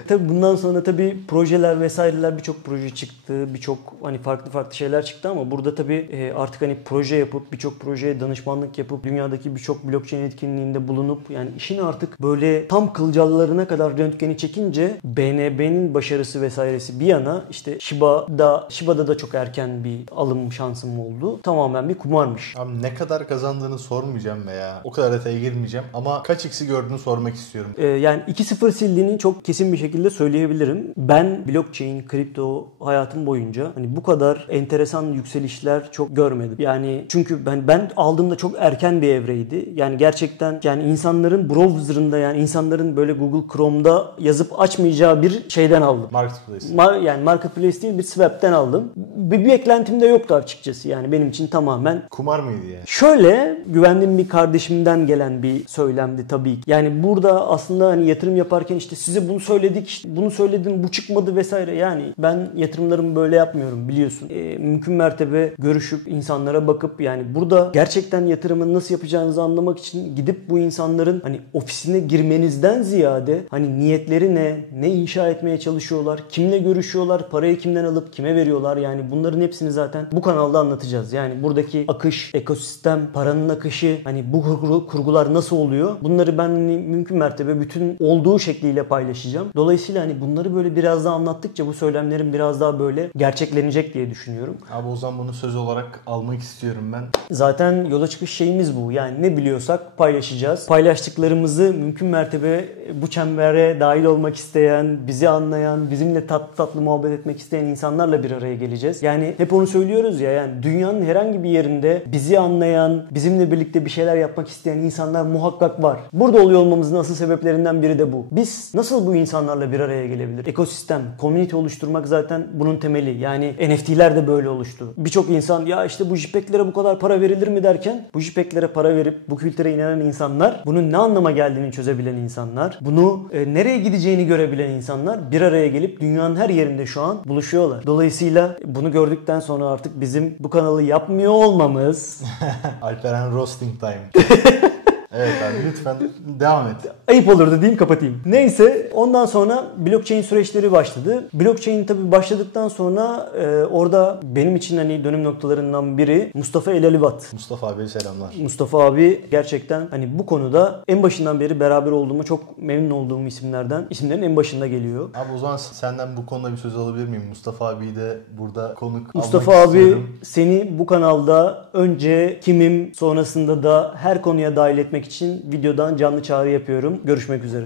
Tabii bundan sonra tabii projeler vesaireler birçok proje çıktı. Birçok hani farklı şeyler çıktı ama burada tabii artık hani proje yapıp birçok projeye danışmanlık yapıp dünyadaki birçok blockchain etkinliğinde bulunup yani işin artık böyle tam kılcallarına kadar röntgeni çekince BNB'nin başarısı vesairesi bir yana işte Shiba'da da çok erken bir alım şansım oldu. Tamamen bir kumarmış. Abi ne kadar kazandığını sormayacağım veya o kadar detaya girmeyeceğim ama kaç x'i gördüğünü sormak istiyorum. Yani 2.0 sildiğini çok kesin bir şekilde söyleyebilirim. Ben blockchain, kripto hayatım boyunca hani bu kadar enteresan yükselişler çok görmedim. Yani çünkü ben aldığımda çok erken bir evreydi. Yani gerçekten yani insanların browser'ında yani insanların böyle Google Chrome'da yazıp açmayacağı bir şeyden aldım. Marketplace. Yani marketplace değil bir swap'ten aldım. Bir beklentim de yoktu açıkçası. Yani benim için tamamen kumar mıydı yani? Şöyle güvendiğim bir kardeşimden gelen bir söylemdi tabii ki. Yani burada aslında hani yatırım yaparken işte size bunu söyledik, işte bunu söyledim, bu çıkmadı vesaire. Yani ben yatırımlarımı böyle yapmıyorum biliyorsun. Mümkün mertebe görüşüp insanlara bakıp yani burada gerçekten yatırımı nasıl yapacağınızı anlamak için gidip bu insanların hani ofisine girmenizden ziyade hani niyetleri ne inşa etmeye çalışıyorlar, kimle görüşüyorlar, parayı kimden alıp kime veriyorlar. Yani bunların hepsini zaten bu kanalda anlatacağız. Yani buradaki akış, ekosistem, paranın akışı, hani bu kurgular nasıl oluyor? Bunları ben mümkün mertebe bütün olduğu şekliyle paylaşacağım. Dolayısıyla hani bunları böyle biraz daha anlattıkça bu söylemlerim biraz daha böyle gerçeklenecek diye düşünüyorum. Abi o zaman bunu söz olarak almak istiyorum ben. Zaten yola çıkış şeyimiz bu. Yani ne biliyorsak paylaşacağız. Paylaştıklarımızı mümkün mertebe bu çembere dahil olmak isteyen, bizi anlayan, bizimle tatlı muhabbet etmek isteyen insanlarla bir araya geleceğiz. Yani hep onu söylüyoruz ya yani dünyanın herhangi bir yerinde bizi anlayan, bizimle birlikte bir şeyler yapmak isteyen insanlar muhakkak var. Burada oluyor olmamızın asıl sebeplerinden biri de bu. Biz nasıl bu insanlarla bir araya gelebilir? Ekosistem, community oluşturmak zaten bunun temeli. Yani NFT'ler de böyle oluştu. Birçok insan ya işte bu JPEG'lere bu kadar para verilir mi derken bu JPEG'lere para verip bu kültüre inanan insanlar, bunun ne anlama geldiğini çözebilen insanlar, bunu nereye gideceğini görebilen insanlar bir araya gelip dünyanın her yerinde şu an buluşuyorlar. Dolayısıyla bunu gördükten sonra artık bizim bu kanalı yapmıyor olmamız Alperen roasting time. Evet abi lütfen devam et. Ayıp olurdu diyeyim kapatayım. Neyse ondan sonra blockchain süreçleri başladı. Blockchain tabii başladıktan sonra orada benim için hani dönüm noktalarından biri Mustafa Elalivat. Mustafa abi selamlar. Mustafa abi gerçekten hani bu konuda en başından beri beraber olduğuma çok memnun olduğum isimlerin en başında geliyor. Abi o zaman senden bu konuda bir söz alabilir miyim? Mustafa abiyi de burada konuk Mustafa almak abi istiyorum. seni bu kanalda önce kimim sonrasında da her konuya dahil etmek için videodan canlı çağrı yapıyorum. Görüşmek üzere.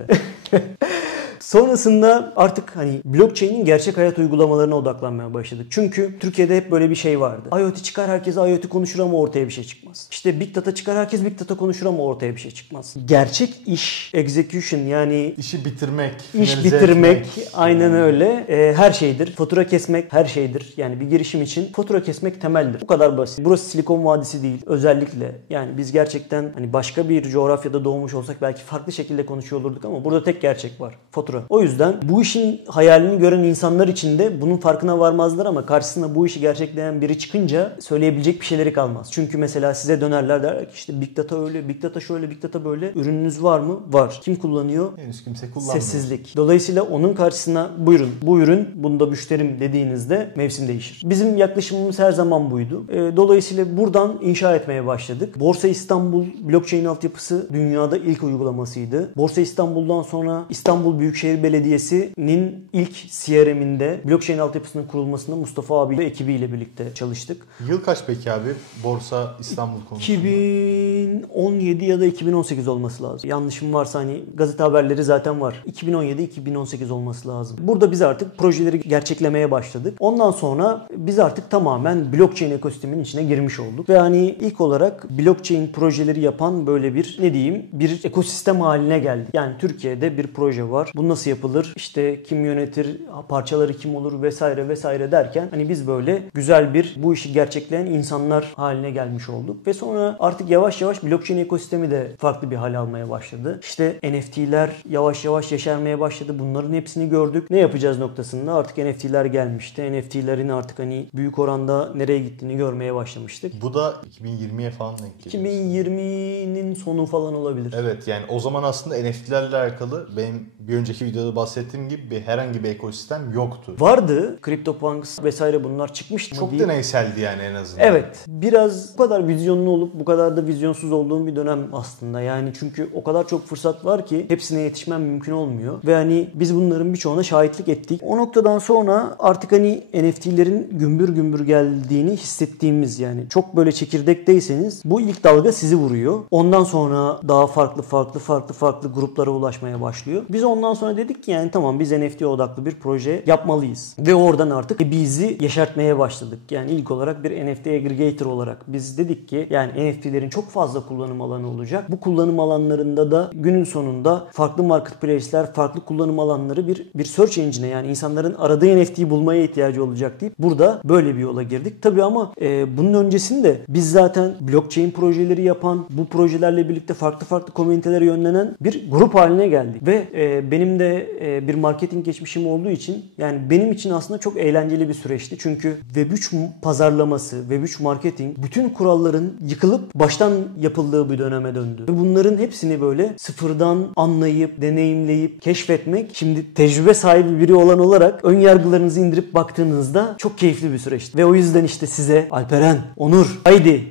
Sonrasında artık hani blockchain'in gerçek hayat uygulamalarına odaklanmaya başladık. Çünkü Türkiye'de hep böyle bir şey vardı. IoT çıkar, herkes IoT konuşur ama ortaya bir şey çıkmaz. İşte Big Data çıkar, herkes Big Data konuşur ama ortaya bir şey çıkmaz. Gerçek iş, execution, yani İşi bitirmek, İş finalize bitirmek etmek. aynen öyle. Her şeydir. Fatura kesmek her şeydir. Yani bir girişim için fatura kesmek temeldir. Bu kadar basit. Burası Silikon Vadisi değil. Özellikle yani biz gerçekten hani başka bir coğrafyada doğmuş olsak belki farklı şekilde konuşuyor olurduk ama burada tek gerçek var. Fatura. O yüzden bu işin hayalini gören insanlar için de bunun farkına varmazlar ama karşısına bu işi gerçekleyen biri çıkınca söyleyebilecek bir şeyleri kalmaz. Çünkü mesela size dönerler, derler ki işte Big Data öyle, Big Data şöyle, Big Data böyle. Ürününüz var mı? Var. Kim kullanıyor? Henüz kimse kullanmıyor. Sessizlik. Dolayısıyla onun karşısına buyurun bu ürün, bunda müşterim dediğinizde mevsim değişir. Bizim yaklaşımımız her zaman buydu. Dolayısıyla buradan inşa etmeye başladık. Borsa İstanbul blockchain altyapısı dünyada ilk uygulamasıydı. Borsa İstanbul'dan sonra İstanbul Büyükşehir Belediyesi'nin ilk CRM'inde blockchain altyapısının kurulmasında Mustafa abi ve ekibiyle birlikte çalıştık. Yıl kaç peki abi Borsa İstanbul konusunda? 2017 ya da 2018 olması lazım. Yanlışım varsa hani gazete haberleri zaten var. 2017-2018 olması lazım. Burada biz artık projeleri gerçeklemeye başladık. Ondan sonra biz artık tamamen blockchain ekosisteminin içine girmiş olduk. Ve hani ilk olarak blockchain projeleri yapan böyle bir ne diyeyim bir ekosistem haline geldik. Yani Türkiye'de bir proje var. Bu nasıl yapılır? İşte kim yönetir? Parçaları kim olur? Vesaire vesaire derken hani biz böyle güzel bir bu işi gerçekleyen insanlar haline gelmiş olduk. Ve sonra artık yavaş yavaş blockchain ekosistemi de farklı bir hal almaya başladı. İşte NFT'ler yavaş yavaş yeşermeye başladı. Bunların hepsini gördük. Ne yapacağız noktasında artık NFT'ler gelmişti. NFT'lerin artık hani büyük oranda nereye gittiğini görmeye başlamıştık. Bu da 2020'ye falan denk geliyor. 2020'nin sonu falan olabilir. Evet, yani o zaman aslında NFT'lerle alakalı benim bir önceki videoda bahsettiğim gibi herhangi bir ekosistem yoktu. Vardı. CryptoPunks vesaire bunlar çıkmıştı. Çok değil. deneyseldi yani en azından. Evet. Biraz bu kadar vizyonlu olup bu kadar da vizyonsuz olduğum bir dönem aslında. Yani çünkü o kadar çok fırsat var ki hepsine yetişmem mümkün olmuyor. Ve hani biz bunların birçoğuna şahitlik ettik. O noktadan sonra artık hani NFT'lerin gümbür gümbür geldiğini hissettiğimiz, yani çok böyle çekirdekteyseniz bu ilk dalga sizi vuruyor. Ondan sonra daha farklı gruplara ulaşmaya başlıyor. Biz ondan sonra dedik ki yani tamam biz NFT odaklı bir proje yapmalıyız. Ve oradan artık bizi yeşertmeye başladık. Yani ilk olarak bir NFT aggregator olarak biz dedik ki yani NFT'lerin çok fazla kullanım alanı olacak. Bu kullanım alanlarında da günün sonunda farklı marketplace'ler, farklı kullanım alanları bir search engine'e, yani insanların aradığı NFT'yi bulmaya ihtiyacı olacak deyip burada böyle bir yola girdik. Tabii ama bunun öncesinde biz zaten blockchain projeleri yapan, bu projelerle birlikte farklı komünitelere yönlenen bir grup haline geldik. Ve benim de bir marketing geçmişim olduğu için yani benim için aslında çok eğlenceli bir süreçti. Çünkü Web3 pazarlaması, Web3 marketing bütün kuralların yıkılıp baştan yapıldığı bir döneme döndü. Ve bunların hepsini böyle sıfırdan anlayıp, deneyimleyip, keşfetmek, şimdi tecrübe sahibi biri olan olarak ön yargılarınızı indirip baktığınızda çok keyifli bir süreçti. Ve o yüzden işte size Alperen, Onur,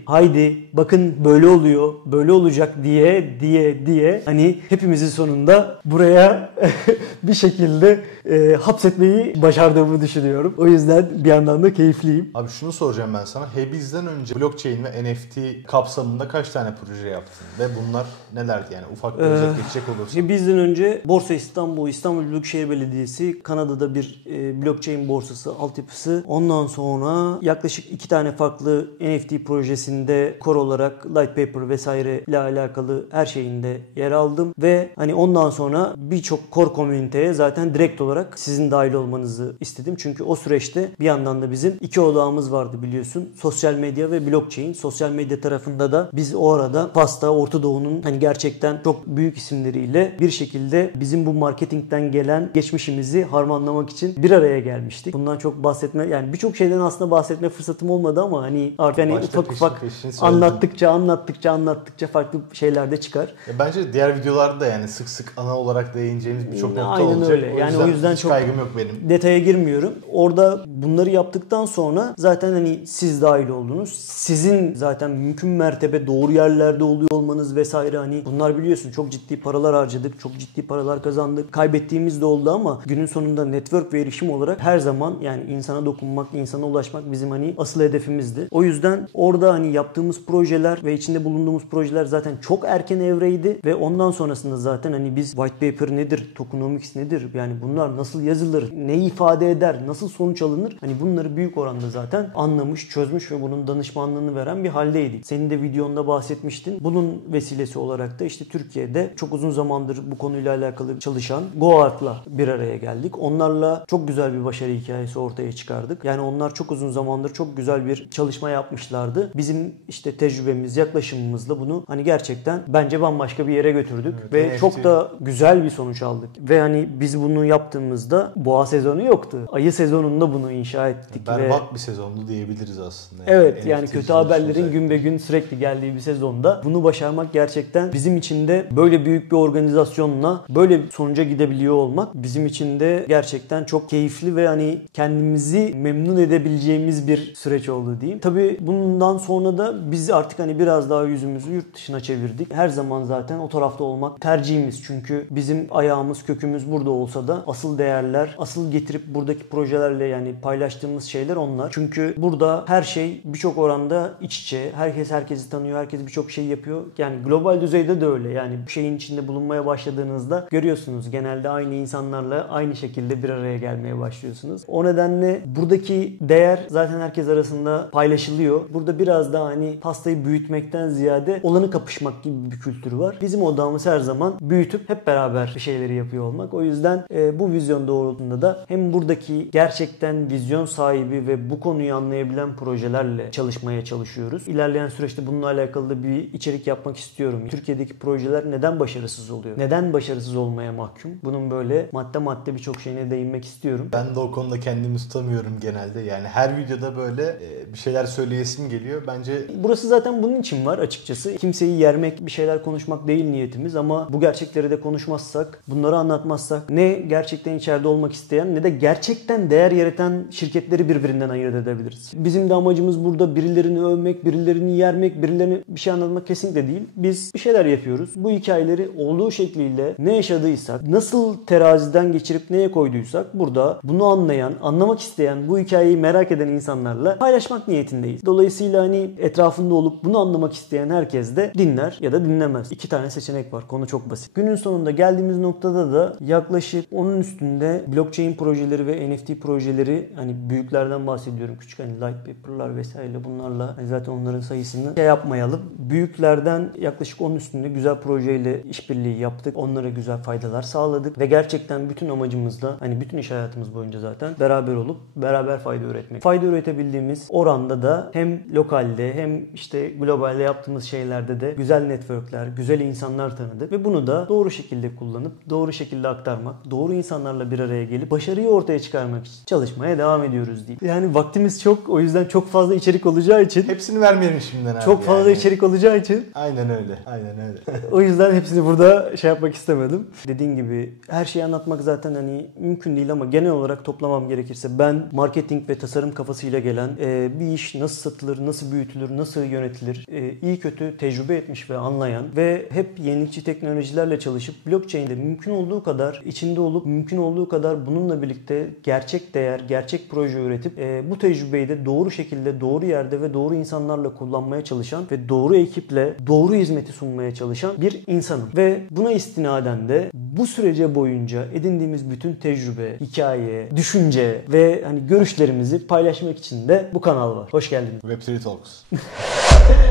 haydi bakın böyle oluyor, böyle olacak diye hani hepimizin sonunda buraya bir şekilde hapsetmeyi başardığımı düşünüyorum. O yüzden bir yandan da keyifliyim. Abi şunu soracağım ben sana. Hebiz'den önce blockchain ve NFT kapsamında kaç tane proje yaptın? Ve bunlar nelerdi yani? Ufak bir özet geçecek olursa. Hebiz'den önce Borsa İstanbul, İstanbul Büyükşehir Belediyesi, Kanada'da bir blockchain borsası altyapısı. Ondan sonra yaklaşık 2 tane farklı NFT projesinde core olarak light paper vesaire ile alakalı her şeyinde yer aldım. Ve hani ondan sonra birçok core komüniteye zaten direkt olarak sizin dahil olmanızı istedim. Çünkü o süreçte bir yandan da bizim 2 odağımız vardı biliyorsun. Sosyal medya ve blockchain. Sosyal medya tarafında da biz o arada Pasta, Orta Doğu'nun hani gerçekten çok büyük isimleriyle bir şekilde bizim bu marketingten gelen geçmişimizi harmanlamak için bir araya gelmiştik. Bundan çok yani birçok şeyden aslında bahsetme fırsatım olmadı ama hani artık hani ufak anlattıkça farklı şeyler de çıkar. Bence diğer videolarda yani sık sık ana olarak değineceğimiz birçok nokta aynen olacak. Öyle. Yani o yüzden çok kaygım yok benim. Detaya girmiyorum. Orada bunları yaptıktan sonra zaten hani siz dahil oldunuz. Sizin zaten mümkün mertebe doğru yerde yerlerde oluyor olmanız vesaire, hani bunlar biliyorsun çok ciddi paralar harcadık, çok ciddi paralar kazandık. Kaybettiğimiz de oldu ama günün sonunda network ve erişim olarak her zaman yani insana dokunmak, insana ulaşmak bizim hani asıl hedefimizdi. O yüzden orada hani yaptığımız projeler ve içinde bulunduğumuz projeler zaten çok erken evreydi ve ondan sonrasında zaten hani biz white paper nedir, tokenomics nedir, yani bunlar nasıl yazılır, ne ifade eder, nasıl sonuç alınır, hani bunları büyük oranda zaten anlamış, çözmüş ve bunun danışmanlığını veren bir haldeydik. Senin de videonda bahsetmiştin. Bunun vesilesi olarak da işte Türkiye'de çok uzun zamandır bu konuyla alakalı çalışan GoArt'la bir araya geldik. Onlarla çok güzel bir başarı hikayesi ortaya çıkardık. Yani onlar çok uzun zamandır çok güzel bir çalışma yapmışlardı. Bizim işte tecrübemiz, yaklaşımımızla bunu hani gerçekten bence bambaşka bir yere götürdük ve NFT. çok da güzel bir sonuç aldık. Ve hani biz bunu yaptığımızda boğa sezonu yoktu. Ayı sezonunda bunu inşa ettik. Berbat bir sezondu diyebiliriz aslında. Evet yani NFT kötü haberlerin özellikle gün be gün sürekli geldiği bir sezonda bunu başarmak gerçekten bizim için de, böyle büyük bir organizasyonla böyle bir sonuca gidebiliyor olmak bizim için de gerçekten çok keyifli ve hani kendimizi memnun edebileceğimiz bir süreç oldu diyeyim. Tabii bundan sonra da biz artık hani biraz daha yüzümüzü yurt dışına çevirdik. Her zaman zaten o tarafta olmak tercihimiz. Çünkü bizim ayağımız, kökümüz burada olsa da asıl değerler, asıl getirip buradaki projelerle yani paylaştığımız şeyler onlar. Çünkü burada her şey birçok oranda iç içe. Herkes herkesi tanıyor. Herkes birçok şey yapıyor. Yani global düzeyde de öyle. Yani bu şeyin içinde bulunmaya başladığınızda görüyorsunuz. Genelde aynı insanlarla aynı şekilde bir araya gelmeye başlıyorsunuz. O nedenle buradaki değer zaten herkes arasında paylaşılıyor. Burada biraz daha hani pastayı büyütmekten ziyade olanı kapışmak gibi bir kültür var. Bizim odamız her zaman büyütüp hep beraber bir şeyleri yapıyor olmak. O yüzden bu vizyon doğrultusunda da hem buradaki gerçekten vizyon sahibi ve bu konuyu anlayabilen projelerle çalışmaya çalışıyoruz. İlerleyen süreçte bununla alakalı da bir içerik yapmak istiyorum. Türkiye'deki projeler neden başarısız oluyor? Neden başarısız olmaya mahkum? Bunun böyle madde birçok şeyine değinmek istiyorum. Ben de o konuda kendimi tutamıyorum genelde. Yani her videoda böyle bir şeyler söyleyesim geliyor. Bence burası zaten bunun için var açıkçası. Kimseyi yermek, bir şeyler konuşmak değil niyetimiz ama bu gerçekleri de konuşmazsak, bunları anlatmazsak ne gerçekten içeride olmak isteyen ne de gerçekten değer yaratan şirketleri birbirinden ayırt edebiliriz. Bizim de amacımız burada birilerini övmek, birilerini yermek, birilerine bir şey anlatmak kesinlikle değil. Biz bir şeyler yapıyoruz. Bu hikayeleri olduğu şekliyle ne yaşadıysak, nasıl teraziden geçirip neye koyduysak burada bunu anlayan, anlamak isteyen, bu hikayeyi merak eden insanlarla paylaşmak niyetindeyiz. Dolayısıyla hani etrafında olup bunu anlamak isteyen herkes de dinler ya da dinlemez. 2 tane seçenek var. Konu çok basit. Günün sonunda geldiğimiz noktada da yaklaşık onun üstünde blockchain projeleri ve NFT projeleri, hani büyüklerden bahsediyorum. Küçük hani light paper'lar vesaire, bunlarla hani zaten onların sayısını şey yapmayalım. Büyüklerden yaklaşık onun üstünde güzel projeyle işbirliği yaptık. Onlara güzel faydalar sağladık ve gerçekten bütün amacımız da hani bütün iş hayatımız boyunca zaten beraber olup beraber fayda üretmek. Fayda üretebildiğimiz oranda da hem lokalde hem işte globalde yaptığımız şeylerde de güzel networkler, güzel insanlar tanıdık ve bunu da doğru şekilde kullanıp doğru şekilde aktarmak, doğru insanlarla bir araya gelip başarıyı ortaya çıkarmak için çalışmaya devam ediyoruz diyeyim. Yani vaktimiz çok, o yüzden çok fazla içerik olacağı için hepsini vermeyelim şimdiden abi. çok fazla içerik olacağı için Aynen öyle. Aynen öyle. o yüzden hepsini burada şey yapmak istemedim. Dediğim gibi her şeyi anlatmak zaten hani mümkün değil ama genel olarak toplamam gerekirse ben marketing ve tasarım kafasıyla gelen bir iş nasıl satılır, nasıl büyütülür, nasıl yönetilir, iyi kötü tecrübe etmiş ve anlayan ve hep yenilikçi teknolojilerle çalışıp blockchain'de mümkün olduğu kadar içinde olup mümkün olduğu kadar bununla birlikte gerçek değer, gerçek proje üretip bu tecrübeyi de doğru şekilde, doğru yerde ve doğru insanlarla kullanmaya çalışan ve doğru ekiple doğru hizmeti sunmaya çalışan bir insanım. Ve buna istinaden de bu sürece boyunca edindiğimiz bütün tecrübe, hikaye, düşünce ve hani görüşlerimizi paylaşmak için de bu kanal var. Hoş geldiniz. Web3 Talks.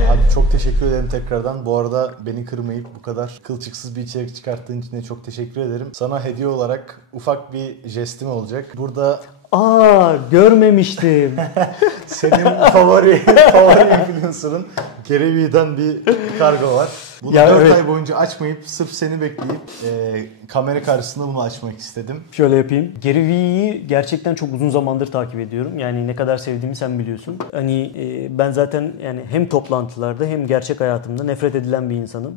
Abi çok teşekkür ederim tekrardan. Bu arada beni kırmayıp bu kadar kılçıksız bir içerik çıkarttığın için de çok teşekkür ederim. Sana hediye olarak ufak bir jestim olacak. Burada görmemiştim. senin favori influencer'ın Gary Vee'den bir kargo var. Bunu 4 ay boyunca açmayıp sırf seni bekleyip kamera karşısında bunu açmak istedim. Şöyle yapayım. Gary Vee'yi gerçekten çok uzun zamandır takip ediyorum. Yani ne kadar sevdiğimi sen biliyorsun. Hani ben zaten yani hem toplantılarda hem gerçek hayatımda nefret edilen bir insanım.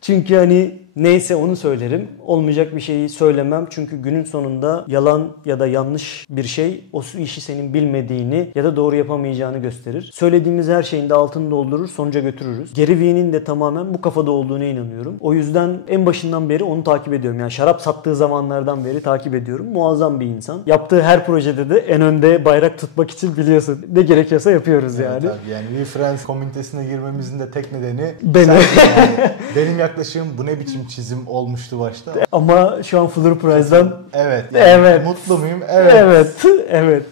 Çünkü hani Neyse onu söylerim. Olmayacak bir şeyi söylemem. Çünkü günün sonunda yalan ya da yanlış bir şey o işi senin bilmediğini ya da doğru yapamayacağını gösterir. Söylediğimiz her şeyin de altını doldurur, sonuca götürürüz. Gary Vee'nin de tamamen bu kafada olduğuna inanıyorum. O yüzden en başından beri onu takip ediyorum. Yani şarap sattığı zamanlardan beri takip ediyorum. Muazzam bir insan. Yaptığı her projede de en önde bayrak tutmak için biliyorsun ne gerekiyorsa yapıyoruz yani. Evet abi, yani WeFriends komünitesine girmemizin de tek nedeni Benim. yani. Benim yaklaşımım bu ne biçim çizim olmuştu başta. Ama şu an Floor Prize'dan Evet. Yani evet. Mutlu muyum? Evet. Evet. Evet.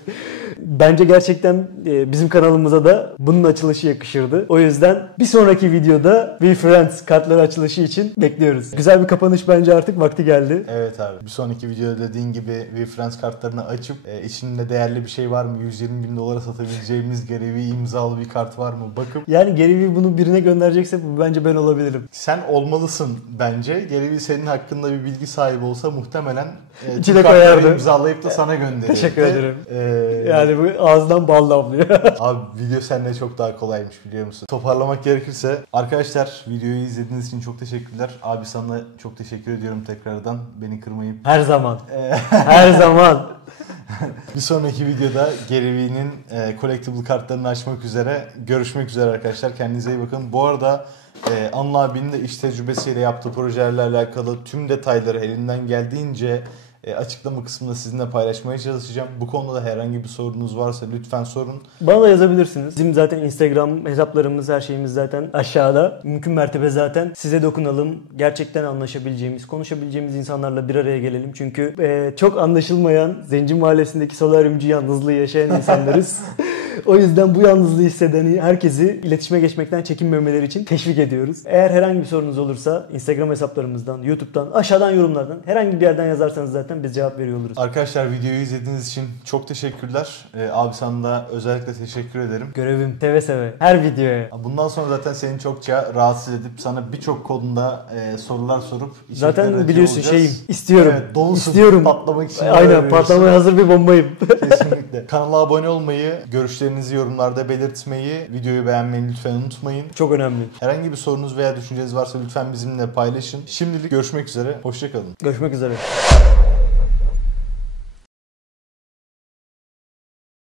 Bence gerçekten bizim kanalımıza da bunun açılışı yakışırdı. O yüzden bir sonraki videoda WeFriends kartları açılışı için bekliyoruz. Güzel bir kapanış bence, artık vakti geldi. Evet abi. Bir sonraki videoda dediğin gibi WeFriends kartlarını açıp içinde değerli bir şey var mı? 120 bin dolara satabileceğimiz Gary Vee imzalı bir kart var mı? Bakıp Yani Gary Vee bunu birine gönderecekse bu bence ben olabilirim. sen olmalısın bence. Gary Vee senin hakkında bir bilgi sahibi olsa muhtemelen İçine koyardı. imzalayıp da sana gönderirdi. Teşekkür ederim. Yani bu ağzından bal damlıyor. Abi video seninle çok daha kolaymış, biliyor musun? Toparlamak gerekirse arkadaşlar, videoyu izlediğiniz için çok teşekkürler. Abi sana çok teşekkür ediyorum tekrardan, beni kırmayıp. Her zaman. Her zaman. Bir sonraki videoda Gary Vee'nin collectible kartlarını açmak üzere. Görüşmek üzere arkadaşlar. Kendinize iyi bakın. Bu arada Anıl abinin de iş tecrübesiyle yaptığı projelerle alakalı tüm detayları elinden geldiğince açıklama kısmında sizinle paylaşmaya çalışacağım. Bu konuda da herhangi bir sorunuz varsa lütfen sorun. Bana da yazabilirsiniz. Bizim zaten Instagram hesaplarımız, her şeyimiz zaten aşağıda. Mümkün mertebe zaten size dokunalım. Gerçekten anlaşabileceğimiz, konuşabileceğimiz insanlarla bir araya gelelim. Çünkü çok anlaşılmayan Zenci Mahallesi'ndeki solaryumcu yalnızlığı yaşayan insanlarız. O yüzden bu yalnızlığı hisseden herkesi iletişime geçmekten çekinmemeleri için teşvik ediyoruz. Eğer herhangi bir sorunuz olursa Instagram hesaplarımızdan, YouTube'dan, aşağıdan yorumlardan herhangi bir yerden yazarsanız zaten biz cevap veriyor oluruz. Arkadaşlar, videoyu izlediğiniz için çok teşekkürler. Abi sana da özellikle teşekkür ederim. Görevim seve seve. Her videoya. Bundan sonra zaten seni çokça rahatsız edip sana birçok konuda sorular sorup zaten biliyorsun şeyim. İstiyorum. Evet, dolusun. İstiyorum. Patlamak için. Aynen, patlamaya hazır bir bombayım. Kesinlikle. Kanala abone olmayı, görüşlerinizi yorumlarda belirtmeyi, videoyu beğenmeyi lütfen unutmayın. Çok önemli. Herhangi bir sorunuz veya düşünceniz varsa lütfen bizimle paylaşın. Şimdilik görüşmek üzere. Hoşça kalın. Görüşmek üzere.